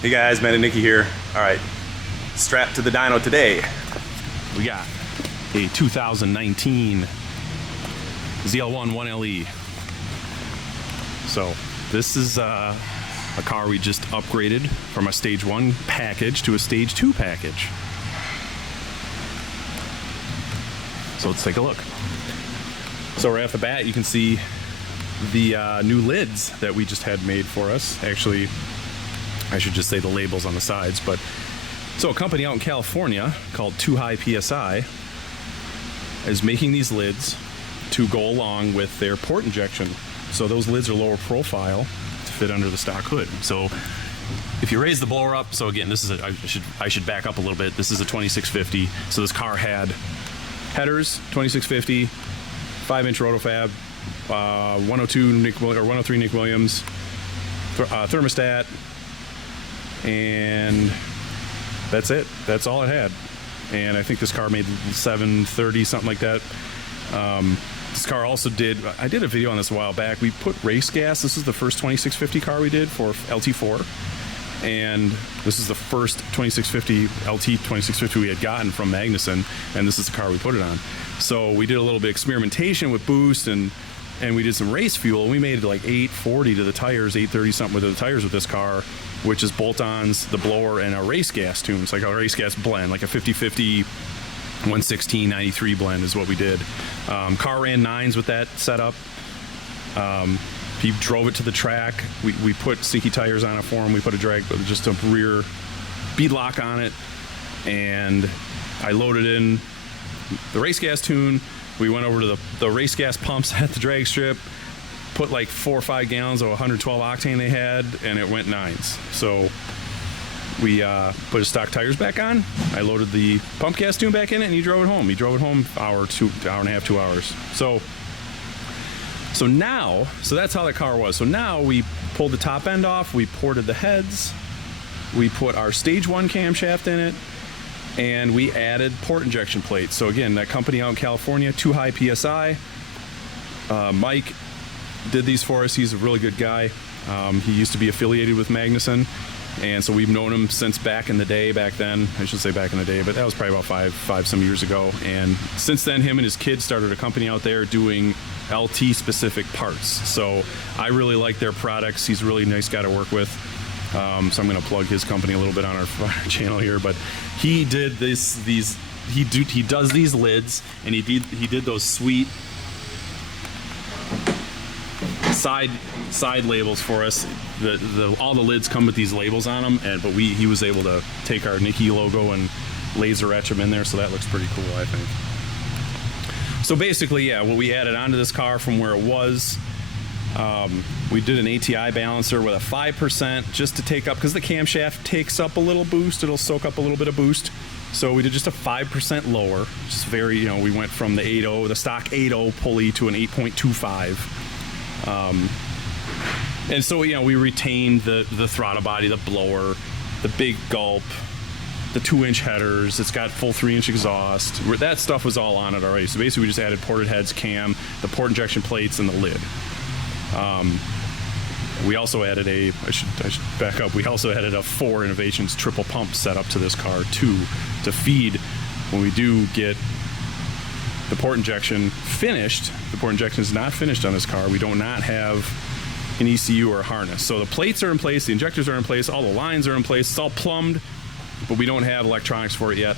Hey guys, Matt and Nicky here. All right, strapped to the dyno today. We got a 2019 ZL1 1LE. So this is a car we just upgraded from a stage 1 package to a stage 2 package. So let's take a look. So right off the bat, you can see the new lids that we just had made for us. Actually, I should just say the labels on the sides, but so a company out in California called Too High PSI is making these lids to go along with their port injection. So those lids are lower profile to fit under the stock hood. So if you raise the blower up, so again, this is I should back up a little bit. This is a 2650. So this car had headers, 2650, 5-inch Roto-Fab, 103 Nick Williams, thermostat, and that's it. That's all it had. And I think this car made 730, something like that. This car also I did a video on this a while back. We put race gas. This is the first 2650 car we did for LT4. And this is the first 2650 LT 2650 we had gotten from Magnuson, and this is the car we put it on. So we did a little bit of experimentation with boost, and we did some race fuel. We made like 840 to the tires, 830 something with the tires with this car, which is bolt-ons, the blower, and a race gas tune. It's like a race gas blend, like a 50-50 116 93 blend is what we did. Car ran 9s with that setup. He drove it to the track. We put stinky tires on it for him. We put just a rear bead lock on it, and I loaded in the race gas tune. We went over to the race gas pumps at the drag strip, put like 4 or 5 gallons of 112 octane they had, and it went 9s. So we put his stock tires back on. I loaded the pump gas tune back in it, and he drove it home. He drove it home hour and a half, 2 hours. So that's how the car was. So now we pulled the top end off, we ported the heads, we put our stage 1 camshaft in it, and we added port injection plates. So again, that company out in California, Too High PSI, Mike did these for us. He's a really good guy. He used to be affiliated with Magnuson, and so we've known him since back in the day. Back then, I should say back in the day, but that was probably about five some years ago. And since then, him and his kids started a company out there doing LT specific parts. So I really like their products. He's a really nice guy to work with. So I'm going to plug his company a little bit on our channel here. But he did he does these lids, and he did those sweet side labels for us. All the lids come with these labels on them, but he was able to take our Nickey logo and laser etch them in there, so that looks pretty cool, I think. So basically, yeah, what we added onto this car from where it was, we did an ATI balancer with a 5% just to take up, because the camshaft takes up a little boost, it'll soak up a little bit of boost. So we did just a 5% lower, just very, we went from the 8.0, the stock 8.0 pulley to an 8.25. And so, we retained the throttle body, the blower, the big gulp, the 2-inch headers. It's got full 3-inch exhaust. That stuff was all on it already. So basically, we just added ported heads, cam, the port injection plates, and the lid. We also added I should back up. We also added a 4 Innovations triple pump setup to this car too, to feed when we do get the port injection finished. The port injection is not finished on this car. We do not have an ECU or a harness. So the plates are in place, the injectors are in place, all the lines are in place, it's all plumbed, but we don't have electronics for it yet.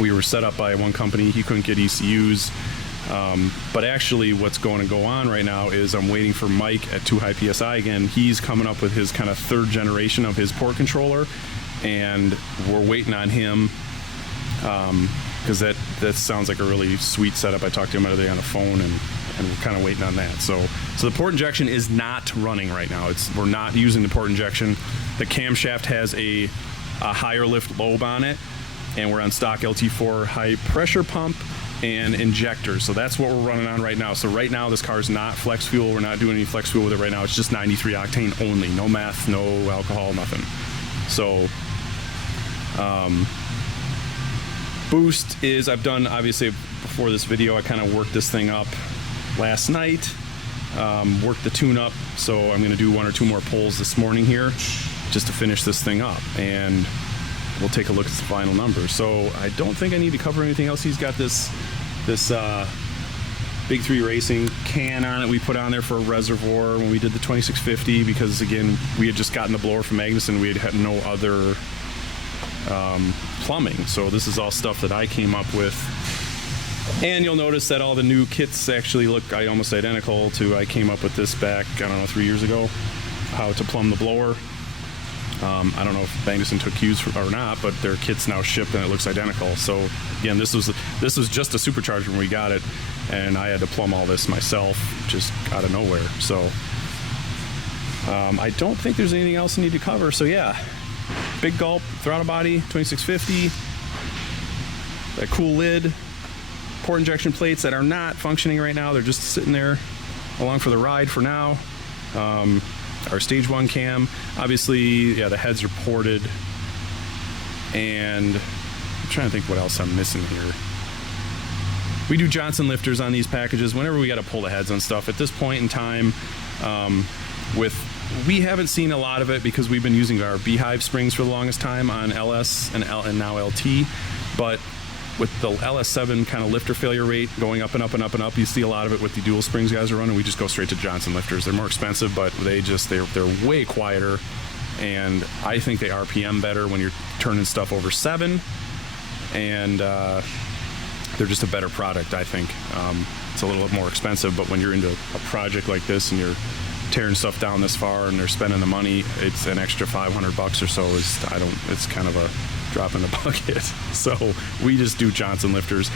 We were set up by one company, he couldn't get ECUs. But actually what's going to go on right now is I'm waiting for Mike at Too High PSI again. He's coming up with his kind of 3rd generation of his port controller, and we're waiting on him, because that sounds like a really sweet setup. I talked to him the other day on the phone, and we're kind of waiting on that. So the port injection is not running right now. We're not using the port injection. The camshaft has a higher lift lobe on it, and we're on stock LT4 high pressure pump and injectors. So that's what we're running on right now. So right now this car is not flex fuel. We're not doing any flex fuel with it right now. It's just 93 octane only. No meth, no alcohol, nothing. So boost is, I've done, obviously before this video, I kind of worked this thing up last night, worked the tune up, so I'm going to do 1 or 2 more pulls this morning here, just to finish this thing up, and we'll take a look at the final numbers. So I don't think I need to cover anything else. He's got this Big 3 Racing can on it we put on there for a reservoir when we did the 2650, because again, we had just gotten the blower from Magnuson. We had no other plumbing, so this is all stuff that I came up with. And you'll notice that all the new kits actually look almost identical to, I came up with this back, I don't know, 3 years ago, how to plumb the blower. I don't know if Magnuson took cues or not, but their kit's now shipped and it looks identical. So again, this was just a supercharger when we got it, and I had to plumb all this myself, just out of nowhere. So I don't think there's anything else I need to cover. So yeah, big gulp, throttle body, 2650, that cool lid, port injection plates that are not functioning right now. They're just sitting there along for the ride for now. Our stage 1 cam, obviously, yeah, the heads are ported, and I'm trying to think what else I'm missing here. We do Johnson lifters on these packages whenever we got to pull the heads on stuff. At this point in time, we haven't seen a lot of it because we've been using our beehive springs for the longest time on LS and now LT, but with the LS7 kind of lifter failure rate going up and up and up and up, you see a lot of it with the dual springs guys are running. We just go straight to Johnson lifters. They're more expensive, but they're way quieter, and I think they RPM better when you're turning stuff over 7, and they're just a better product, I think. It's a little bit more expensive, but when you're into a project like this and you're tearing stuff down this far and they're spending the money, it's an extra $500 or so. It's kind of a drop in the bucket. So we just do Johnson lifters.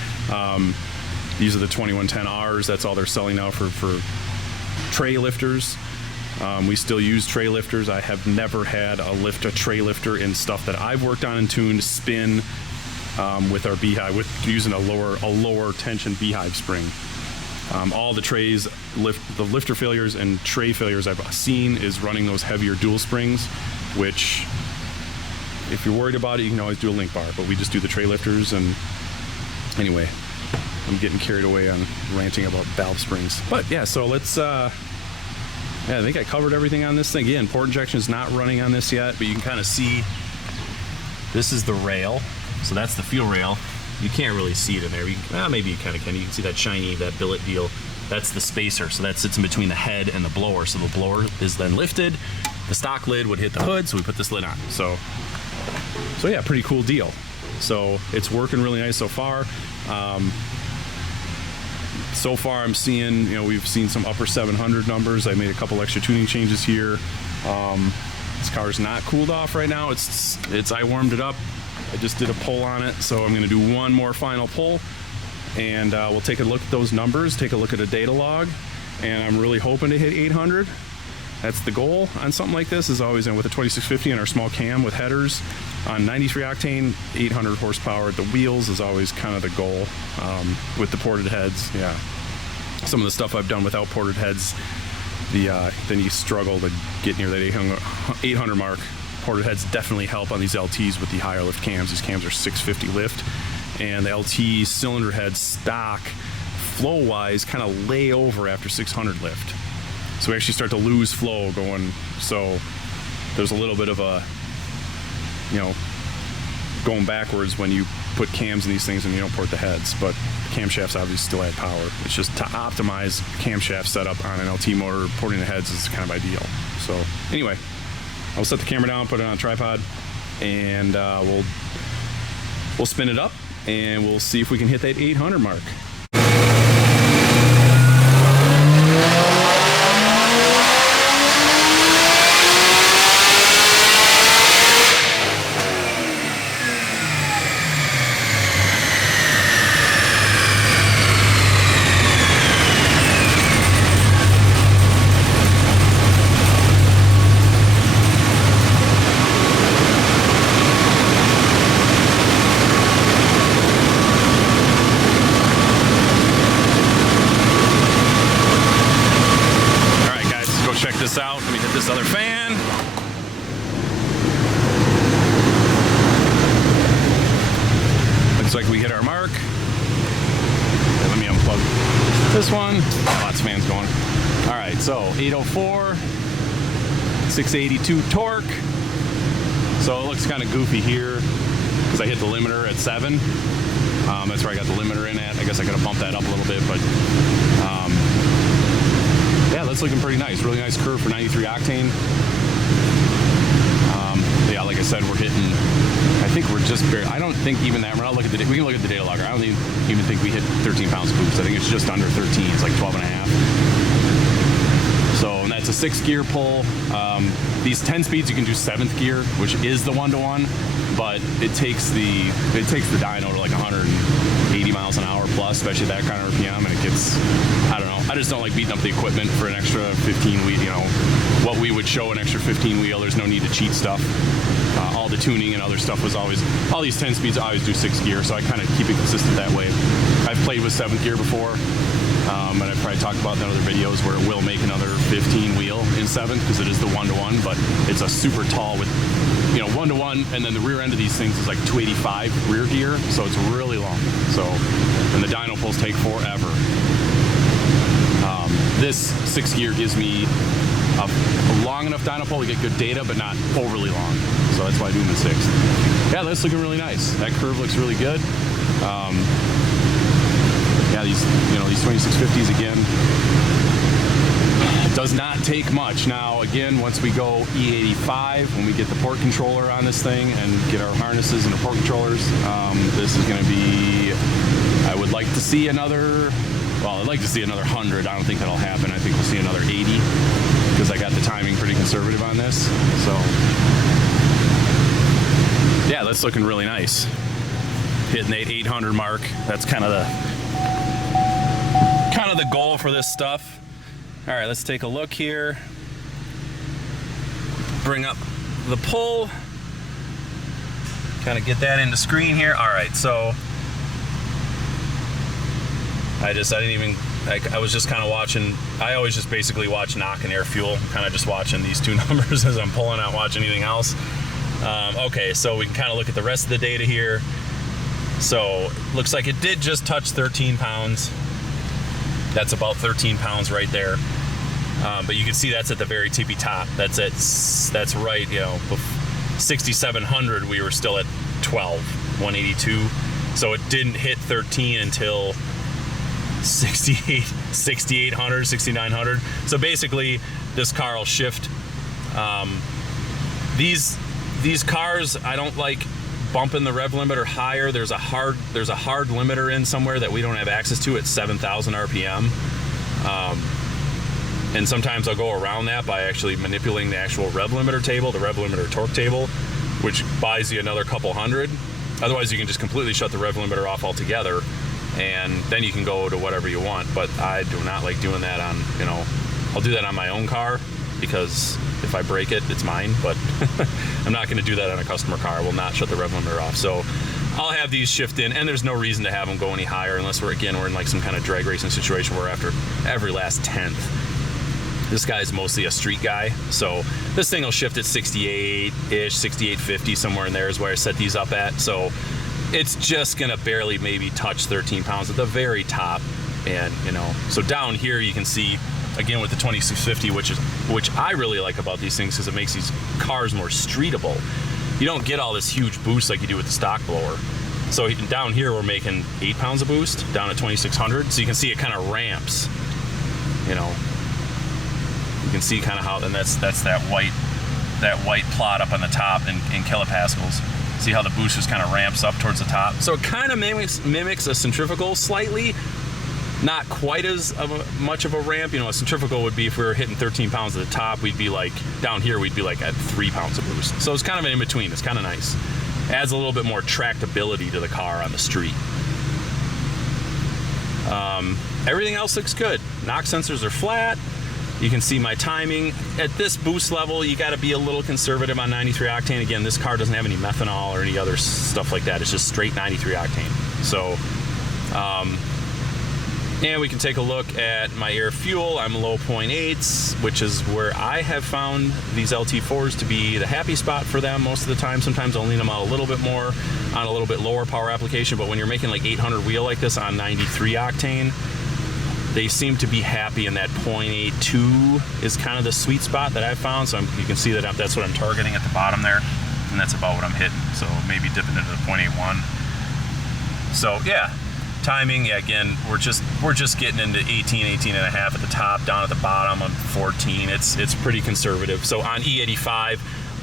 These are the 2110Rs. That's all they're selling now for tray lifters. We still use tray lifters. I have never had a tray lifter in stuff that I've worked on and tuned spin with our beehive, with using a lower tension beehive spring. All the trays, the lifter failures and tray failures I've seen is running those heavier dual springs, which, if you're worried about it, you can always do a link bar, but we just do the tray lifters. And anyway, I'm getting carried away on ranting about valve springs. But yeah, so let's, I think I covered everything on this thing. Again, port injection is not running on this yet, but you can kind of see, this is the rail. So that's the fuel rail. You can't really see it in there. Maybe you kind of can. You can see that shiny, that billet deal. That's the spacer. So that sits in between the head and the blower. So the blower is then lifted. The stock lid would hit the hood, so we put this lid on. So yeah, pretty cool deal. So it's working really nice so far. So far I'm seeing, we've seen some upper 700 numbers. I made a couple extra tuning changes here. This car's not cooled off right now. I warmed it up. I just did a pull on it, so I'm going to do one more final pull, and we'll take a look at those numbers, take a look at a data log, and I'm really hoping to hit 800. That's the goal on something like this, is always with a 2650 and our small cam with headers on 93 octane, 800 horsepower at the wheels is always kind of the goal. With the ported heads, yeah. Some of the stuff I've done without ported heads, then you struggle to get near that 800 mark. Ported heads definitely help on these LTs with the higher lift cams. These cams are 650 lift, and the LT cylinder head stock flow-wise kind of lay over after 600 lift. So we actually start to lose flow going, so there's a little bit of a, going backwards when you put cams in these things and you don't port the heads, but the camshafts obviously still add power. It's just to optimize camshaft setup on an LT motor, porting the heads is kind of ideal. So anyway, I'll set the camera down, put it on a tripod, and we'll spin it up, and we'll see if we can hit that 800 mark. Out. Let me hit this other fan. Looks like we hit our mark. Okay, let me unplug this one. Lots of fans going. All right, so 804, 682 torque, So it looks kind of goofy here because I hit the limiter at 7. That's where I got the limiter in at. I guess I could have bumped that up a little bit, but yeah, that's looking pretty nice. Really nice curve for 93 octane. Yeah, like I said, we're hitting, I think we're just barely, I don't think even that, we're not looking at the, we can look at the data logger. I don't even think we hit 13 pounds of boost. I think it's just under 13. It's like 12 and a half. So, and that's a 6-gear pull. These 10 speeds, you can do 7th gear, which is the 1-to-1, but it takes the dyno to like 180 miles an hour plus, especially that kind of RPM, and it gets, I don't know. I just don't like beating up the equipment for an extra 15 wheel, you know, what we would show an extra 15 wheel. There's no need to cheat stuff. All the tuning and other stuff was always, all these 10 speeds I always do 6 gear, so I kind of keep it consistent that way. I've played with 7th gear before. And I've probably talked about in other videos where it will make another 15 wheel in 7th because it is the 1-to-1, but it's a super tall with, you know, 1-to-1, and then the rear end of these things is like 285 rear gear, so it's really long. So, and the dyno pulls take forever. This 6 gear gives me a long enough dyno pull to get good data, but not overly long. So that's why I do them in 6th. Yeah, that's looking really nice. That curve looks really good. Yeah, these 2650s again, it does not take much. Now again, once we go E85, when we get the port controller on this thing and get our harnesses and the port controllers, this is going to be, I would like to see another, well, I'd like to see another 100. I don't think that'll happen. I think we'll see another 80 because I got the timing pretty conservative on this. So yeah, that's looking really nice. Hitting the 800 mark. That's kind of the goal for this stuff. All right, let's take a look here. Bring up the pull. Kind of get that into screen here. All right, so I was just kind of watching. I always just basically watch knock and air fuel. Kind of just watching these two numbers as I'm pulling, not watching anything else. Okay, so we can kind of look at the rest of the data here. So looks like it did just touch 13 pounds. That's about 13 pounds right there. But you can see that's at the very tippy top. That's right, you know, 6,700 we were still at 182. So it didn't hit 13 until 6,800, 6,900. So basically this car will shift. These cars, I don't like bumping the rev limiter higher. There's a hard limiter in somewhere that we don't have access to at 7,000 RPM. And sometimes I'll go around that by actually manipulating the actual rev limiter table, the rev limiter torque table, which buys you another couple hundred. Otherwise you can just completely shut the rev limiter off altogether and then you can go to whatever you want. But I do not like doing that on, you know, I'll do that on my own car because if I break it, it's mine, but I'm not gonna do that on a customer car. I will not shut the rev limiter off. So I'll have these shift in, and there's no reason to have them go any higher unless we're in like some kind of drag racing situation where after every last 10th. This guy's mostly a street guy, so this thing will shift at 68-ish, 68.50, somewhere in there is where I set these up at. So it's just gonna barely maybe touch 13 pounds at the very top. And you know, so down here you can see, again with the 2650, which I really like about these things because it makes these cars more streetable. You don't get all this huge boost like you do with the stock blower. So down here we're making 8 pounds of boost down at 2600. So you can see it kind of ramps. You know, you can see kind of how, and that's that white plot up on the top in kilopascals. See how the boost just kind of ramps up towards the top. So it kind of mimics a centrifugal slightly. Not quite as much of a ramp. You know, a centrifugal would be if we were hitting 13 pounds at the top, we'd be like, down here we'd be like at 3 pounds of boost. So it's kind of an in-between. It's kind of nice. Adds a little bit more tractability to the car on the street. Everything else looks good. Knock sensors are flat. You can see my timing. At this boost level, you gotta be a little conservative on 93 octane. Again, this car doesn't have any methanol or any other stuff like that. It's just straight 93 octane. So, and we can take a look at my air fuel. I'm low 0.8s, which is where I have found these LT4s to be the happy spot for them most of the time. Sometimes I'll lean them out a little bit more on a little bit lower power application, but when you're making like 800 wheel like this on 93 octane, they seem to be happy in that 0.82 is kind of the sweet spot that I've found. So you can see that that's what I'm targeting at the bottom there. and that's about what I'm hitting. So maybe dipping into the 0.81. So yeah, timing, yeah, again, we're just getting into 18 and a half at the top, down at the bottom on 14. It's pretty conservative. So on E85,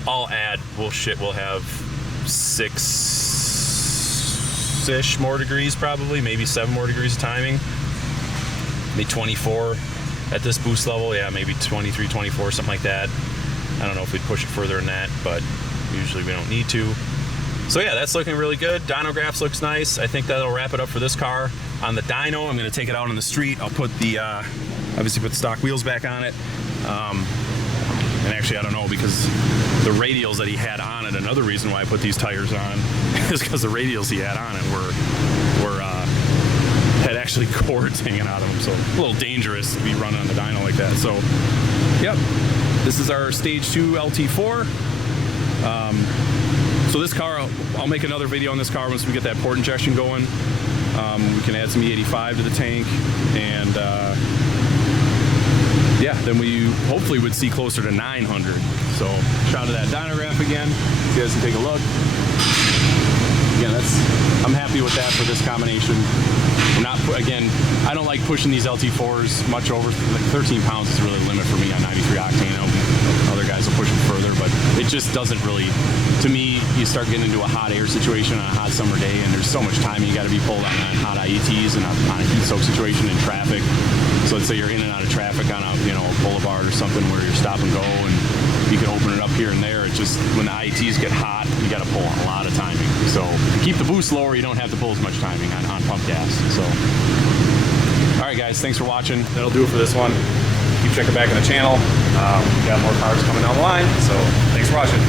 I'll add, we'll have 6-ish more degrees probably, maybe 7 more degrees of timing. Maybe 24 at this boost level, yeah, maybe 23, 24, something like that. I don't know if we'd push it further than that, but usually we don't need to. So yeah, that's looking really good. Dyno graphs looks nice. I think that'll wrap it up for this car. On the dyno, I'm gonna take it out on the street. I'll put the, obviously put the stock wheels back on it. And actually, I don't know, because the radials that he had on it, another reason why I put these tires on is because the radials he had on it had actually cords hanging out of them, so a little dangerous to be running on the dyno like that. So, yep, this is our Stage 2 LT4. So this car, I'll make another video on this car once we get that port injection going. We can add some E85 to the tank, and yeah, then we hopefully would see closer to 900. So shot of that dyno graph again, so you guys can take a look. Again, I'm happy with that for this combination. I'm not, again, I don't like pushing these LT4s much over, like 13 pounds is really the limit for me on 93 octane. Other guys will push it further, but it just doesn't really, to me, you start getting into a hot air situation on a hot summer day, and there's so much timing you got to be pulled on hot IETs and on a heat soak situation in traffic. So let's say you're in and out of traffic on a, a boulevard or something where you're stop and go, and you can open it up here and there. It's just when the IETs get hot, you got to pull a lot of timing. So if you keep the boost lower, you don't have to pull as much timing on pump gas. So, all right, guys, thanks for watching. That'll do it for this one. Keep checking back on the channel. We got more cars coming down the line. So thanks for watching.